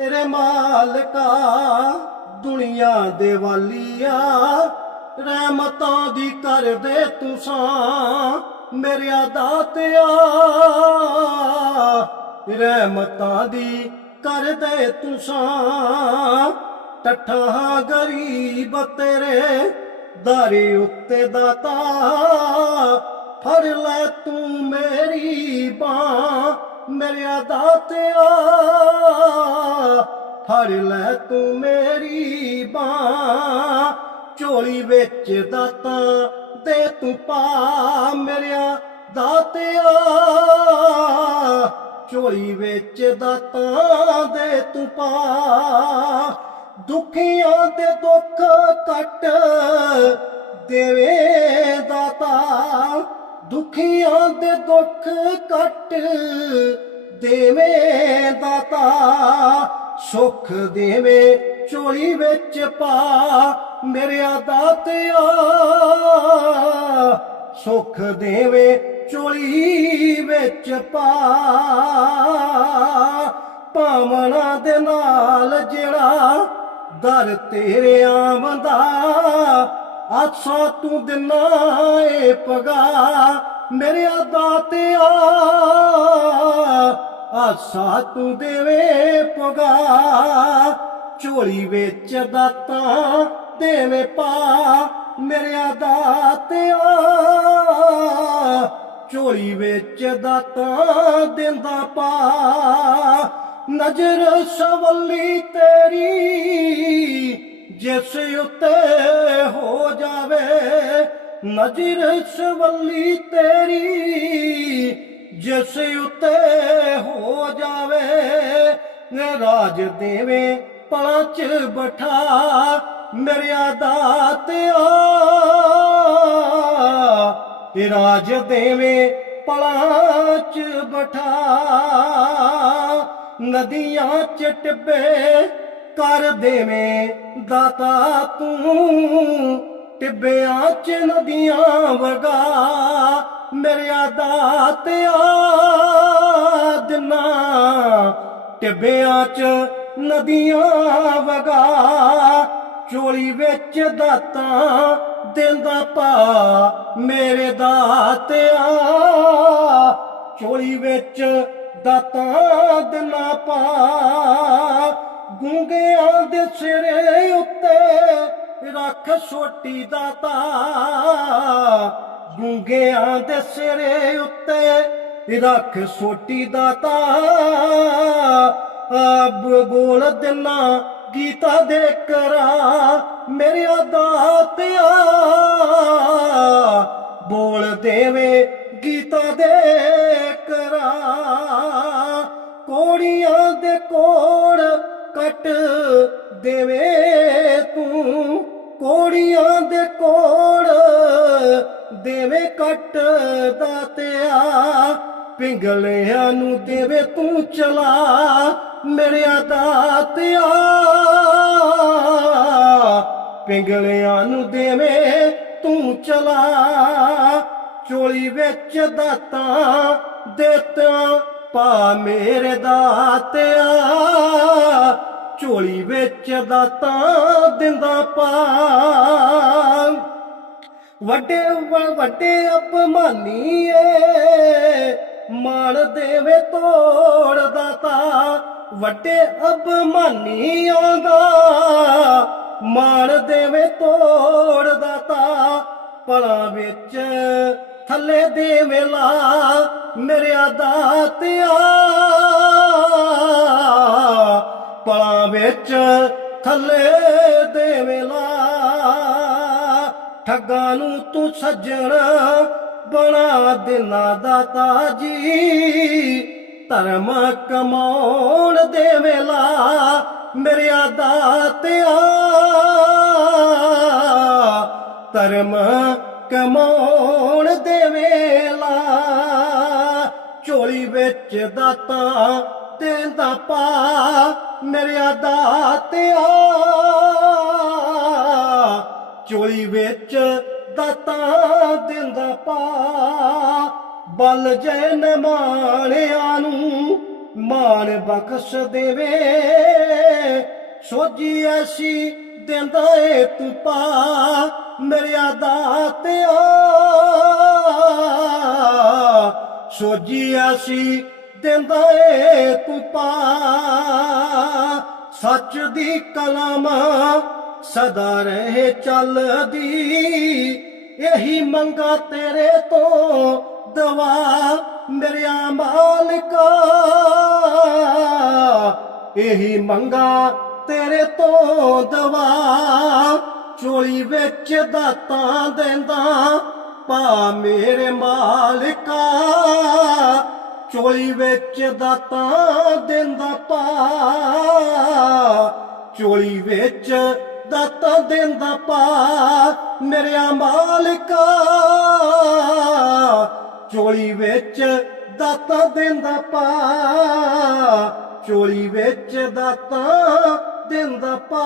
ਤੇਰੇ ਮਾਲਕਾ ਦੁਨੀਆ ਦੇ ਵਾਲੀਆ, ਰਹਿਮਤਾਂ ਦੀ ਕਰ ਦੇ ਤੂੰ ਸਾਂ ਮੇਰਿਆ ਦਾਤਿਆ। ਰਹਿਮਤਾਂ ਦੀ ਕਰ ਦੇ ਤੂੰ ਸਾਂ ਟੱਠਾ ਗਰੀਬ ਤੇਰੇ ਦਾਰੀ ਉੱਤੇ ਦਾਤਾ, ਫੜ ਲੈ ਤੂੰ ਮੇਰੀ ਬਾਹ। ਮੇਰਿਆ ਦਾਤਿਆ, ਫੜ ਲੈ ਤੂੰ ਮੇਰੀ ਬਾਹ। ਝੋਲੀ ਵਿੱਚ ਦਾਤਾ ਦੇ ਤੂੰ ਪਾ ਮੇਰਿਆ ਦਾਤਿਆ, ਝੋਲੀ ਵਿੱਚ ਦਾਤਾ ਦੇ ਤੂੰ ਪਾ ਦੁਖੀਆਂ ਦੇ ਦੁੱਖ ਕੱਟ ਦੇਵੇ ਦਾਤਾ। ਦੁਖੀਆਂ ਦੇ ਦੁੱਖ ਕੱਟ ਦੇਵੇ ਦਾਤਾ, ਸੁਖ ਦੇਵੇ ਚੋਲੀ ਵਿੱਚ ਪਾ ਮੇਰਿਆ ਦਾਤਿਆ। ਸੁਖ ਦੇਵੇ ਚੋਲੀ ਵਿੱਚ ਪਾ। ਭਾਵਨਾ ਦੇ ਨਾਲ ਜਿਹੜਾ ਦਰ ਤੇਰੇ ਆਵੰਦਾ, ਆਸਾ ਤੂੰ ਦਿਨਾ ਏ ਪਗਾ ਮੇਰੇ ਦਾਤਿਆ ਆਸਾ ਤੂੰ ਦੇਵੇ ਪੁਗਾ। ਝੋਲੀ ਵਿੱਚ ਦਾਤਾਂ ਦੇਵੇ ਪਾ। ਮੇਰੇ ਦਾਤਿਆ ਝੋਲੀ ਵਿੱਚ ਦਾਤਾਂ ਦਿੰਦਾ ਪਾ। ਨਜ਼ਰ ਸਵੱਲੀ ਤੇਰੀ, ਜਿਸ ਉੱਤੇ ਹੋ ਜਾਵੇ ਨਜ਼ਰ ਸਵੱਲੀ ਤੇਰੀ, ਜਿਸ ਉੱਤੇ ਹੋ ਜਾਵੇ ਰਾਜ ਦੇਵੇ ਪਲਾਂ ਚ ਬਠਾ, ਮੇਰਿਆ ਦਾਤਿਆ। ਤੇ ਰਾਜ ਦੇਵੇ ਪਲਾਂ ਚ ਬਠਾ, ਨਦੀਆਂ ਚ ਟਿੱਬੇ ਕਰ ਦੇਵੇਂ ਦਾਤਾ ਤੂੰ। ਟਿੱਬਿਆਂ ਚ ਨਦੀਆਂ ਵਗਾ, ਮੇਰਿਆ ਦਾਤਿਆ ਦਿਨਾ। ਟਿੱਬਿਆਂ ਚ ਨਦੀਆਂ ਵਗਾ, ਚੋਲੀ ਵਿੱਚ ਦਾਤਾਂ ਦਿੰਦਾ ਪਾ, ਮੇਰੇ ਦਾਤਿਆ। ਚੋਲੀ ਵਿੱਚ ਦਾਤਾਂ ਦਿਨਾ ਪਾ, ਗੁੰਗਿਆਂ ਦੇ ਸਿਰੇ ਉੱਤੇ ਰੱਖ ਛੋਟੀ ਦਾਤਾ ਗੂੰਗਿਆਂ ਦੇ ਸਿਰੇ ਉੱਤੇ। ਰੱਖ ਛੋਟੀ ਦਾਤਾ ਆਬ ਬੋਲ ਦਿਨਾ ਗੀਤਾ ਦੇ ਕਰਾ ਮੇਰੇ ਦਾਤਿਆ ਬੋਲ ਦੇਵੇ ਗੀਤਾ ਦੇ ਕਰਾ ਕੋੜੀਆਂ ਦੇ ਕੋੜ ਕੱਟ ਦੇਵੇ ਤੂੰ, ਕੋੜੀਆਂ ਦੇ ਕੋੜ ਦੇਵੇ ਕੱਟ ਦਾਤਿਆ। ਪਿੰਗਲਿਆਂ ਨੂੰ ਦੇਵੇ ਤੂੰ ਚਲਾ ਮੇਰਿਆ ਦਾਤਿਆ। ਪਿੰਗਲਿਆਂ ਨੂੰ ਦੇਵੇ ਤੂੰ ਚਲਾ, ਚੋਲੀ ਵਿੱਚ ਦਾਤਾ ਦੇਤਾ ਪਾ ਮੇਰੇ ਦਾਤਿਆ। ਝੋਲੀ ਵਿੱਚ ਦਾਤਾਂ ਦਿੰਦਾ ਪਾ ਵੱਡੇ ਵੱਡੇ ਵੱਡੇ ਅਪਮਾਨੀਏ, ਮਾਣ ਦੇਵੇ ਤੋੜ ਦਾਤਾ। ਵੱਡੇ ਅਪਮਾਨੀਆਂ ਦਾ ਮਾਣ ਦੇਵੇ ਤੋੜ ਦਾਤਾ। ਪਲਾਂ ਵਿੱਚ ਥੱਲੇ ਦੇਵੇ ਲਾ ਮੇਰਿਆ ਦਾਤਿਆ ਥੱਲੇ ਦੇਵੇ ਲਾ ਠੱਗਾਂ ਨੂੰ ਤੂੰ ਸੱਜਣ ਬਣਾ ਦੇਣਾ ਦਾਤਾ ਜੀ ਧਰਮ ਕਮਾਉਣ ਦੇ ਵੇਲਾ ਮੇਰਿਆ ਦਾਤਿਆ ਧਰਮ ਕਮਾਉਣ ਦੇ ਵੇਲਾ, ਝੋਲੀ ਵਿੱਚ ਦਾਤਾ ਦੇਂਦਾ ਪਾ ਮੇਰਿਆ ਦਾਤਿਆ ਝੋਲੀ ਵਿੱਚ ਦਾਤਾ ਦਿੰਦਾ ਪਾ। ਬਲ ਜੈ ਨ ਮਾਣਿਆਂ ਨੂੰ ਮਾਣ ਬਖਸ਼ ਦੇਵੇ। ਸੋਜੀ ਐਸੀ ਦਿੰਦਾ ਏ ਤੂੰ ਪਾ ਮੇਰਿਆ ਦਾਤਿਆ ਸੋਜੀ ਐਸੀ ਦਿੰਦਾ ਏ ਤੂੰ ਪਾ। ਸੱਚ ਦੀ ਕਲਮ ਸਦਾ ਰਹੇ ਚੱਲਦੀ। ਇਹੀ ਮੰਗਾ ਤੇਰੇ ਤੋਂ ਦਵਾ ਮੇਰਿਆ ਮਾਲਕਾ। ਇਹੀ ਮੰਗਾ ਤੇਰੇ ਤੋਂ ਦਵਾ। ਚੋਲੀ ਵਿੱਚ ਦਾਤਾਂ ਦਿੰਦਾ ਪਾ ਮੇਰੇ ਮਾਲਕਾ। ਚੋਲੀ ਵਿੱਚ ਦਾਤਾ ਦਿੰਦਾ ਪਾ ਚੋਲੀ ਵਿੱਚ ਦਾਤਾ ਦਿੰਦਾ ਪਾ ਮੇਰਿਆ ਮਾਲਕਾ। ਚੋਲੀ ਵਿੱਚ ਦਾਤਾ ਦਿੰਦਾ ਪਾ ਚੋਲੀ ਵਿੱਚ ਦਾਤਾ ਦਿੰਦਾ ਪਾ